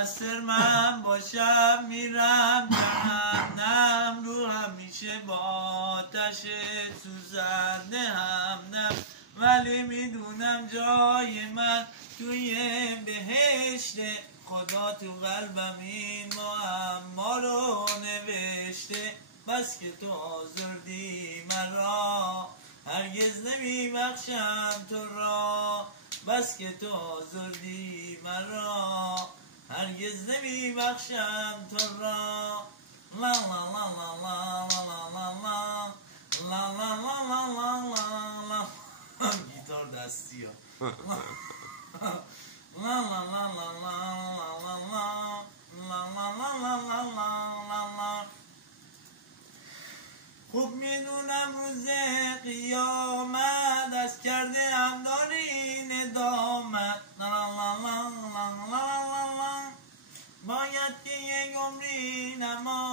مقصر من باشم میرم جهنم رو همیشه با آتش سوزنده همدم ولی میدونم جای من توی بهشته خدا تو قلبم این معما رو نوشته بس که تو آزردی مرا هرگز نمیبخشم تو را بس که تو آزردی مرا هرگز نمیبخشم تو را لا لا لا لا لا لا لا لا لا لا لا لا لا گیتار دستی ها لا لا لا لا لا لا خوب میدونم روز قیامت از کرده هم داری ندامت باید که یک عمری نماز